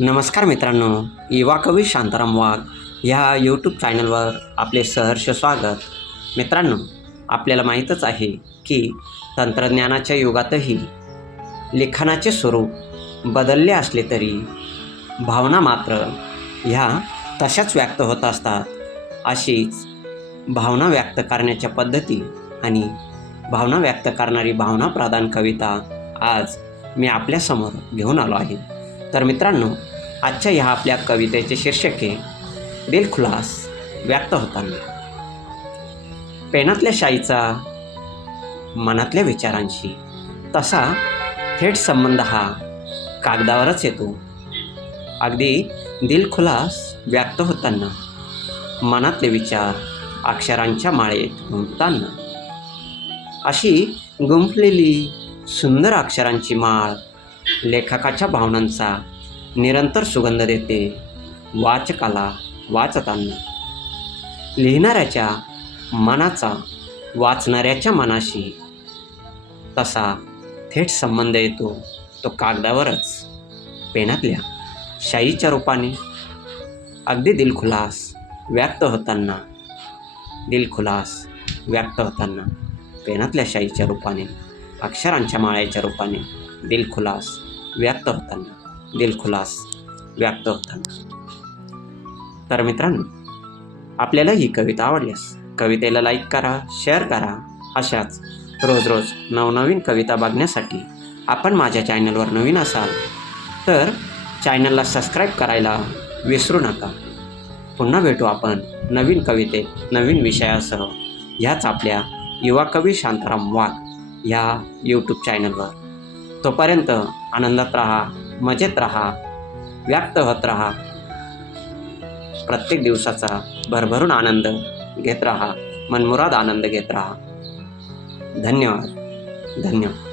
नमस्कार मित्रांनो युवा कवी शांताराम वाघ ह्या यूट्यूब चॅनलवर आपले सहर्ष स्वागत. मित्रांनो आपल्याला माहीतच आहे की तंत्रज्ञानाच्या युगातही लिखाणाचे स्वरूप बदलले असले तरी भावना मात्र ह्या तशाच व्यक्त होत असतात. अशीच भावना व्यक्त करण्याच्या पद्धती आणि भावना व्यक्त करणारी भावना प्रधान कविता आज मी आपल्यासमोर घेऊन आलो आहे. तर मित्रांनो आजच्या ह्या आपल्या कवितेचे शीर्षक आहे व्यक्त होताना. पेनातल्या शाईचा मनातल्या विचारांशी तसा थेट संबंध हा कागदावरच येतो. अगदी दिलखुलास व्यक्त होताना मनातले विचार अक्षरांच्या माळेत गुंफताना. अशी गुंफलेली सुंदर अक्षरांची माळ लेखकाच्या भावनांचा निरंतर सुगंध देते. वाचकाला वाचताना लिहिणाऱ्याच्या मनाचा वाचणाऱ्याच्या मनाशी तसा थेट संबंध येतो. तो कागदावरच पेनातल्या शाईच्या रूपाने. अगदी दिलखुलास व्यक्त होताना दिलखुलास व्यक्त होताना पेनातल्या शाईच्या रूपाने अक्षरांच्या माळ्याच्या रूपाने दिलखुलास व्यक्त होताना दिलखुलास व्यक्त होतात. तर मित्रांनो आपल्याला ही कविता आवडल्यास कवितेला लाईक करा शेअर करा. अशाच रोज रोज नवनवीन कविता बघण्यासाठी आपण माझ्या चॅनलवर नवीन असाल तर चॅनलला सबस्क्राईब करायला विसरू नका. पुन्हा भेटू आपण नवीन कविते नवीन विषयासह ह्याच आपल्या युवा कवी शांताराम वाघ ह्या यूट्यूब चॅनलवर तोपर्यंत आनंदात राहा मजेत राहा व्यक्त होत राहा. प्रत्येक दिवसाचा भरभरून आनंद घेत राहा मनमुराद आनंद घेत राहा. धन्यवाद. धन्यवाद.